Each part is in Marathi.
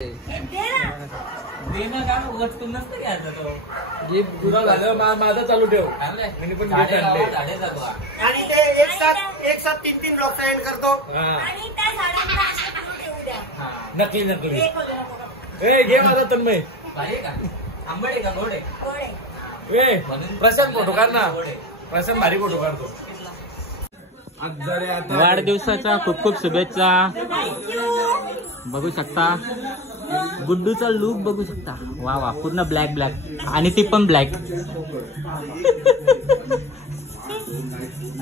देणं का वचकून नसतं घ्यायचं तो. जे जुना झालं माझा चालू ठेव. मी पण झाडे जगवा. आणि ते एक साथ 3 ब्लॉक साईन करतो. आणि त्या झाडांना ठेवू द्या. नकली नकली. ए घे माझा तन्मय. भारी का आंबट का गोड आहे. ए प्रशांत फोटो काढ ना. प्रशांत भारी फोटो काढतो. वाढदिवसाच्या खूप खूप शुभेच्छा. बघू शकता गुड्डूचा लुक बघू शकता. वा वा पूर्ण ब्लॅक ब्लॅक आणि ती पण ब्लॅक.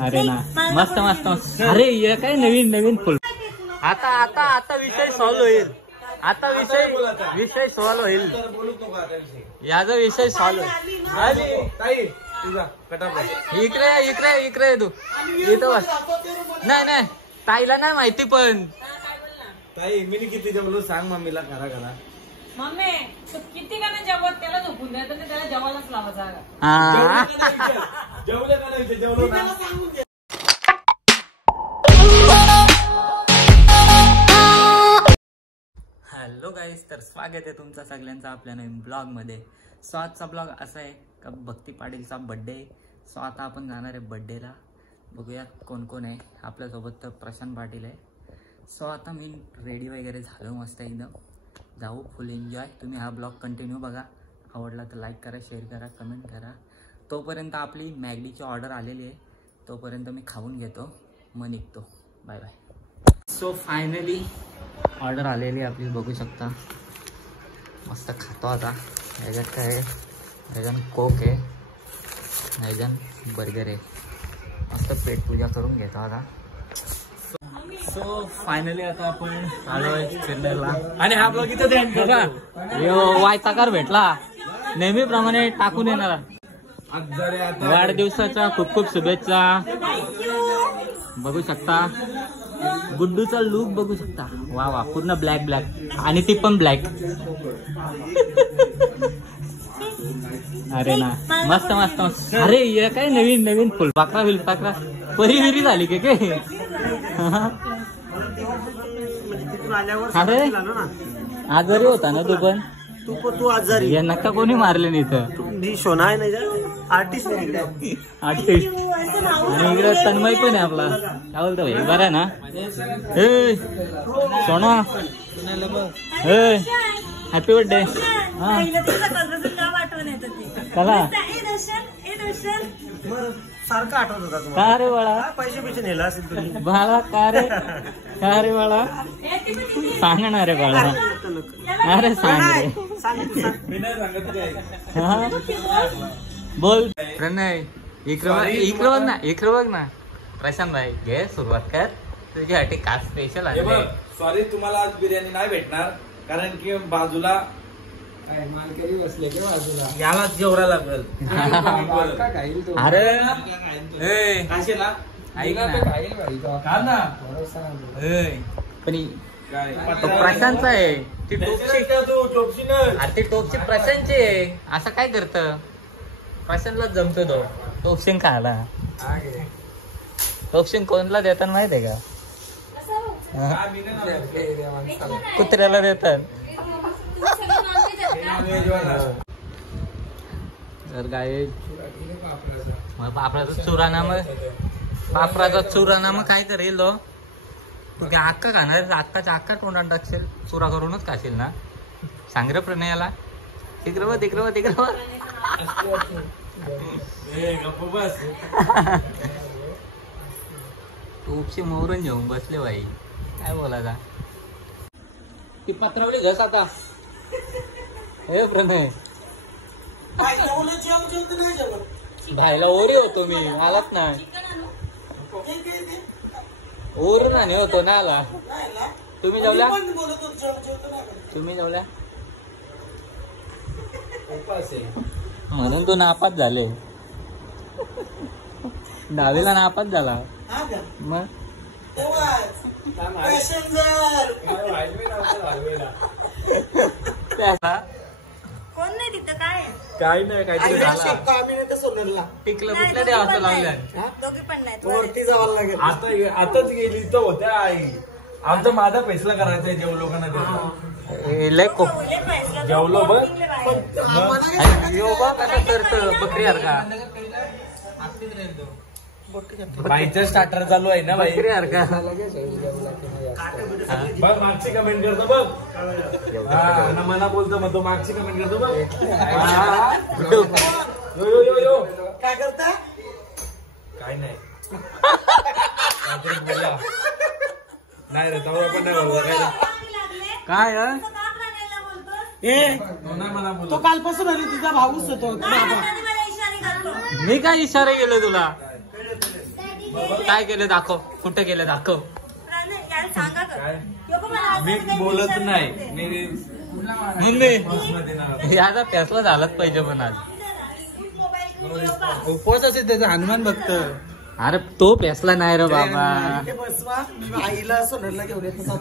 अरे ना मस्त मस्त मस्त. अरे हे काय नवीन नवीन फुल. आता आता आता विषय सॉल्व्ह होईल. आता विषय सॉल्व्ह होईल. याचा विषय सॉल्व्ह होईल. इकडे इकडे इकडे तू इथं बस. नाही नाही ताईला नाही माहिती पण. ताई मी किती जेवलो सांग मम्मीला. करा करा मम्मी तू किती का जेवत त्याला झोपून द्यायचं नाही. त्याला जेवायलाच लावायचं. जेवलं का नाही जेवलो ना. हॅलो गाईस तर स्वागत आहे तुमचं सगळ्यांचं आपल्या नवीन ब्लॉग मध्ये. सो आजचा ब्लॉग असा आहे का भक्ती पाटीलचा बड्डे. सो आता आपण जाणार आहे बड्डेला. बघूयात कोण कोण आहे आपल्यासोबत. तर प्रशांत पाटील आहे. सो आता मी रेडी वगैरे झालो मस्त एकदम. जाऊ फुल एन्जॉय. तुम्ही हा ब्लॉग कंटिन्यू बघा. आवडला तर लाईक करा, शेअर करा, कमेंट करा. तोपर्यंत आपली मॅगडीची ऑर्डर आलेली आहे. तोपर्यंत मी खाऊन घेतो मग निघतो. Bye bye. So finally order आलेली आपली बघू शकता. मस्त खातो आता. ह्याच्यात काय आहे, ह्याच्यात कोक आहे, ह्याच्यात बर्गर आहे. मस्त पेट पूजा करून घेतो आता. सो फायनली आता आपण आलोय चेन्नईला. आणि हा ब्लॉग इथं बघा. वायचाकार भेटला नेहमीप्रमाणे टाकून येणार. वाढदिवसाच्या खूप खूप शुभेच्छा. बघू शकता गुड्डूचा लुक बघू शकता. वा वा पूर्ण ब्लॅक ब्लॅक आणि ती पण ब्लॅक. अरे ना मस्त मस्त मस्त. अरे हे काय नवीन नवीन फुलपाखरा बिलपाखरा परी विरी झाली की काय. अरे आजारी होता ना तू पण. तू आजारी. या नक्का कोणी मारले नाही इथं. मी शोना आहे नाही आर्टिस्ट आर्टिस्ट. आणि इकडे तन्मय पण आहे आपला. काय बोलतो भाई बरं आहे ना. ए सोना ए हॅपी बर्थडे. हा चला सारखं आठवत होता तुम्हाला. का रे बाळा. पैसे नेला असेल तुम्ही. बाळा का रे बाळा. सांगणार रे बाळा. अरे सांग रे. बोल प्रणय. इकडं बघ ना. इकडं बघ ना. प्रशांत भाई घे सुरुवात कर. तुझ्यासाठी का स्पेशल आहे. सॉरी तुम्हाला आज बिर्याणी नाही भेटणार कारण की बाजूला बसले की बाजूला याला जेवढा लागेल. अरे पण प्रशांतचा आहे. ती टोपची प्रशांतची आहे. असं काय करत प्रशांतला जमतो तो. टोपशिंग खायला. टोपशिंग कोणला देतात माहित आहे का. कुत्र्याला देतात. तर काय पापराचा चुराना मग काय करेल तो. तू काय अक्का खाणार. अक्काच्या अक्का तोंडात टाकशील. चुरा करूनच खाशील ना. सांग रे प्रणयाला. तिकडं टोपशी मोरून घेऊन बसले बाई. काय बोलायचा. ती पत्रावली घस आता. हे प्रणय भाईला ओरी होतो मी. आलात ना. ओर ना होतो ना आला. तुम्ही जेवल्या. म्हणून तो नापास झाले. 10वीला नापास झाला मग. कोण नाही तिथं काय काही नाही काहीतरी टिकलं कुठल्या देवाचं लावलं. दोघी पण नाही. वरती जावं लागेल. आताच गेली तर होत्या आई. आमचा माझा फैसला करायचा आहे जेव्हा लोकांना. लय को जेवलो बघ यो बा कसा करतो बकरी का बाईचं स्टार्टर चालू आहे ना बाई बकरी का बघ मागची कमेंट करतो बघ हा ना मला बोलतो मग तो मागची कमेंट करतो बघ यो यो यो यो काय करता काय नाही काहीतरी बोला. नाही रे तेव्हा पण नाही बोलला काय काय नाही मला बोल तो कालपासून आली तुझा भाऊच होतो मी काय इशारे केले तुला काय केलं दाखव कुठे केलं दाखव मी बोलत नाही मी मम्मी याचा फैसला झालाच पाहिजे पण आज उपवास असेल त्याचा हनुमान भक्त अरे तो फैसला नाही रे बाबा बसवा मी आईला सोनरला घेऊन येतो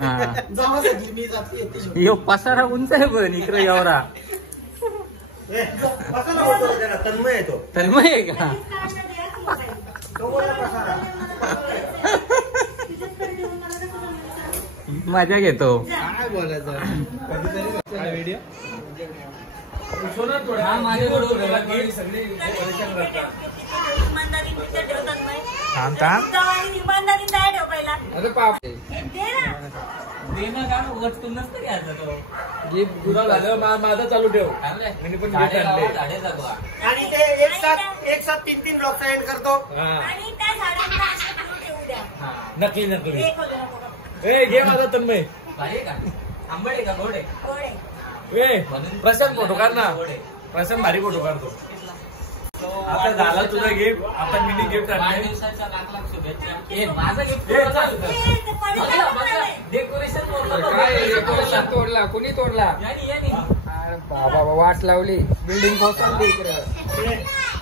हा. जावा सगळी मी जाते येते यो पसारा उंच आहे पण इकडे एवढा तन्मय येतो तन्मय आहे का मजा घेतो काय बोलायचं काय व्हिडिओ हा, माझ्याकडून सगळी परेशान करतात. थांब थांब अरे बाप देणं का वस्तू नसतं घ्यायचं तो गिफ्ट गुन्हा झालं माझा चालू ठेव चांगलंय. मी पण झाडे gift लावा, आणले. झाडे जगवा. आणि ते एक साथ 3 ब्लॉक एंड करतो हा. हा. नकली नकली ए घे माझा तन्मय भारी आहे का आंबट आहे का गोड आहे ए प्रशांत फोटो काढ ना प्रशांत भारी फोटो काढतो आता झाला तुझा गिफ्ट आता मिनी गिफ्ट आणले वाढदिवसाच्या लाख शुभेच्छा ए माझा गिफ्ट ए, चाल. डेकोरेशन डेकोरेशन तोडला कोणी तोडला बाबा वाट लावली बिल्डिंग कोसळली इकडे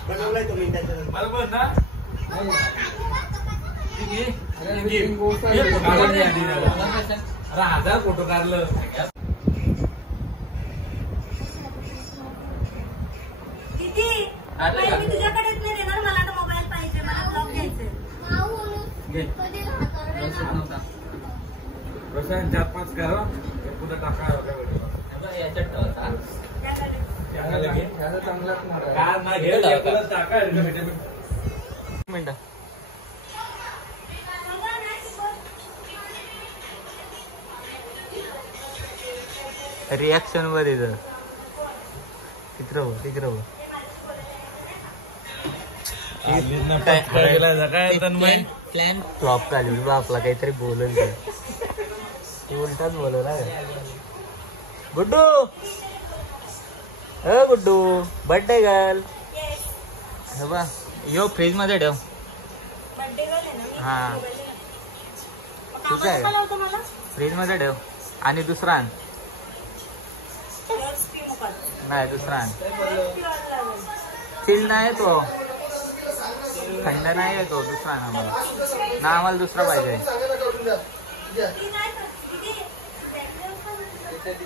बनवलाय तुम्ही त्याच्या मला बोल ना बिल्डिंग कोसळली काढून द्या आधी त्याला. अरे 1000 फोटो काढलं मी तुझ्याकडेच नाही देणार मला आता मोबाईल पाहिजे मला ब्लॉग घ्यायचे प्रशांत 4-5 करा पुढे टाका याच्यात ठेवता. ह्याचा चांगलाच मारा कार ना घे एकालाच टाका मिनिट रिॲक्शन वर येत तिकडं काय तन्मय प्लॅन फ्लॉप झाली बा आपला काहीतरी बोलल ते उलटाच बोलवला गुड्डू गुड्डू बर्थडे गर्ल हे बा यो फ्रीज मध्ये ठेव हा तुझा आहे फ्रीज मध्ये ठेव आणि दुसरा आण नाही दुसरा आण चिल नाही तो थंड नाही तो दुसरा आण आम्हाला ना आम्हाला दुसरा पाहिजे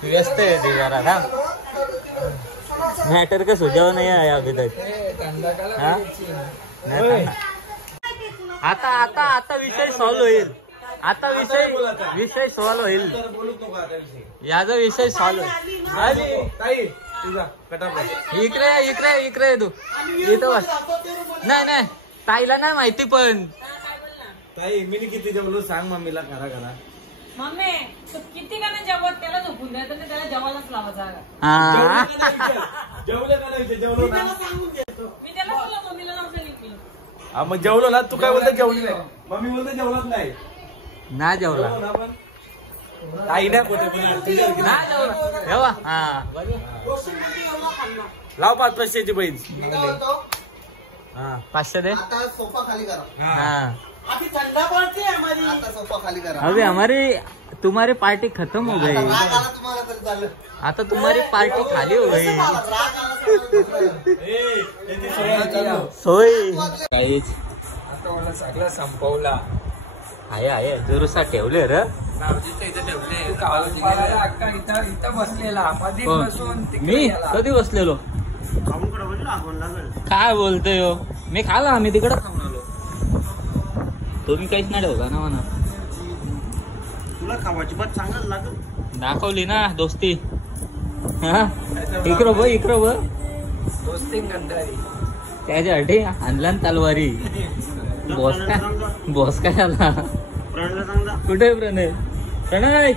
व्यस्त आहे ते जरा ना मॅटर का सुझाव नाही आहे अभी तक हाँ? नाही आता आता आता विषय सॉल्व होईल आता विषय सॉल्व होईल बोलूच नको आता विषय याचा विषय सॉल्व होईल ताई तुझा कटाप इकडे तू इथं बस नाही ताईला नाही माहिती पण ताई मी किती जेवलो सांग मम्मीला करा मम्मी तू किती का नाही जेवत त्याला झोपून द्यायचं नाही त्याला जेवायलाच लावायचा हा जेवलं का नाही जेवलो ना मी त्याला बोललो मम्मीला नव्हतं सांगितलं हा मग जेवलो ना तू काय बोलतो जेवली नाही मम्मी बोलतो जेवलच नाही ना जेवला जेवलो ना पण ताई नाही पोटे हे बा, हा लाव 500ची बहीण हा 500 दे आता सोफा खाली करा हाँ अभी ठंडा पड़ती है हमारी आता सोफा खाली करा अभी हमारी तुम्हारी पार्टी खत्म हो गई राग आला तुम्हाला तरी चालेल आता तुम्हारी पार्टी खाली हो गई राग आला तर चालेल. सोय काहीच आता मला सगळं संपवला आहे दुरुस्ता ठेवले र तू कावळजी गेला अक्का इथं बसलेला मध्ये कोण? बसून तिकडे मी गेला. कधी बसलेलो खाऊनकडे म्हणजे लागून लागेल काय बोलतोय हो मी खाला आम्ही तिकडे खाऊन आलो तुम्ही काहीच नाही ठेवला ना म्हणा तुला खावाची बात चांगलंच लागेल दाखवली ना दोस्ती. हा इकडं बघ इकडं बघ. दोस्ती गद्दारी. त्याच्यासाठी आणला तलवारी. बॉस काय आला. कुठे प्रणय. प्रणय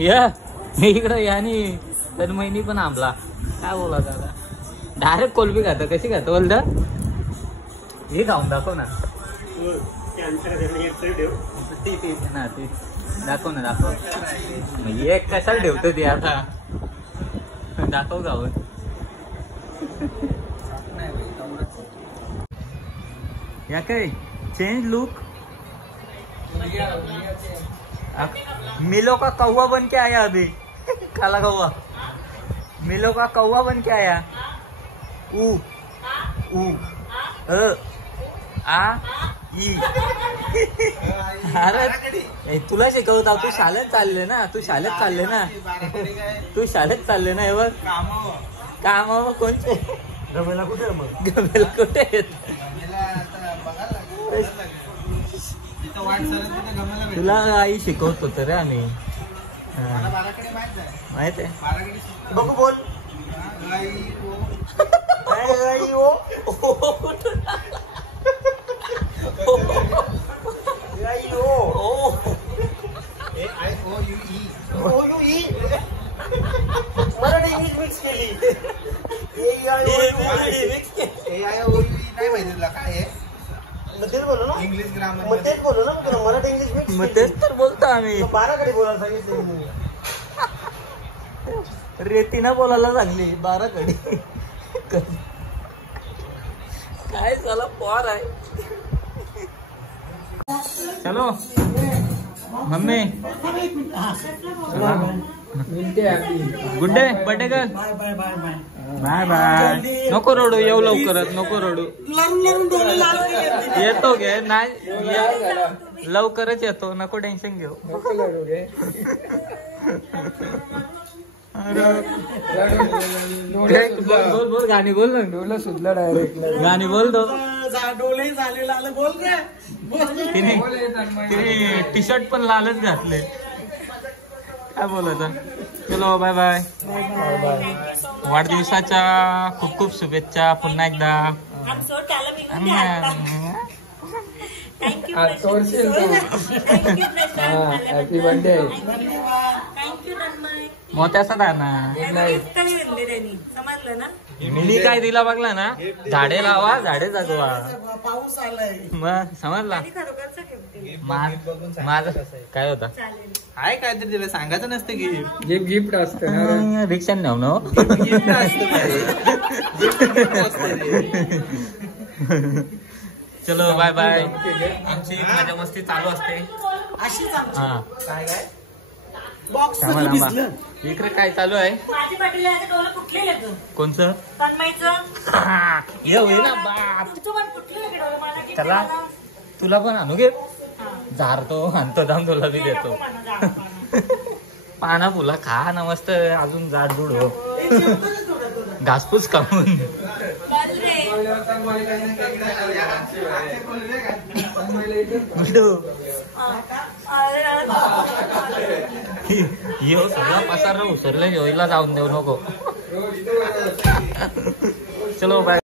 या इकडं यानी तन्मयनी पण आंबला. काय बोला दादा. डायरेक्ट कोलबी खातं. कशी खातं बोलत. हे खाऊन दाखव ना. ना ते दाखव ना दाखव. मग एक कशाला ठेवतो ते आता. दाखव गाव. या काय चेंज लुक. मिलो का कौवा बन के आया अभी. काला कौवा. मिलो का कौवा बन के आया. ऊ ऊ आ ई. अरे तुला शिकवता. तू शाळेत चालले ना. तू शाळेत चालले ना. तू शाळेत चालले ना. हे बघ काम कोणते. गमेला कुठे. मग गमेला कुठे येत. तुला आई शिकवत होत रे आम्ही. माहित आहे. बघू बोल. मराठी इंग्लिश मिक्स केली. नाही माहिती तुला काय आहे. मग तेच बोलू ना. English grammar. मग तेच बोलू ना. Marathi English mix. मग तेच तर बोलतो आम्ही. 12 कडे बोलायला सांगितलं. रेतीना बोलायला सांगली. 12 कडे. काय झालं पोर आहे. चलो मम्मी. गुड डे बर्थडे कर. Bye bye. नको रडू. येऊ लवकरच. नको रडू. येतो घे. नाही लवकरच येतो. नको टेन्शन घेऊ. बोल बोल गाणी बोल ना. डोलं सुधलं डायरेक्ट. गाणी बोल दो. डोळे झालेला बोल रे. तिने टी शर्ट पण लालच घातले. काय बोलायचं. चलो बाय बाय. वाढदिवसाच्या खूप खूप शुभेच्छा पुन्हा एकदा. Happy birthday. मोत्याचा दाना. समजलं ना. मी काय दिला बघला ना. झाडे लावा झाडे जगवा. पाऊस आलाय. मग समजला. माझं काय होता. काय काय तरी तिला सांगायचं नसतं की जे गिफ्ट असतं. रिक्षा नेऊ ना. चलो बाय बाय. आमची मजा मस्ती चालू असते. अशीच आमची. हा काय काय बॉक्स थांबा थांबा. इकडे काय चालू आहे. माझी पाटील डोलं कुठले येतं. कोणचं. तन्मयचं. ये होई ना बाप. तुझं पण कुठले डोलं. मला किती चला तुला पण आणू घे. झारतो आणतो दाम तुला बी देतो. पाना फुला खा ना मस्त. अजून जाडजूड हो. घासपूस खाऊन. येऊ सगळा पसार उसरले जेवायला जाऊन देऊ नको. चलो बाय.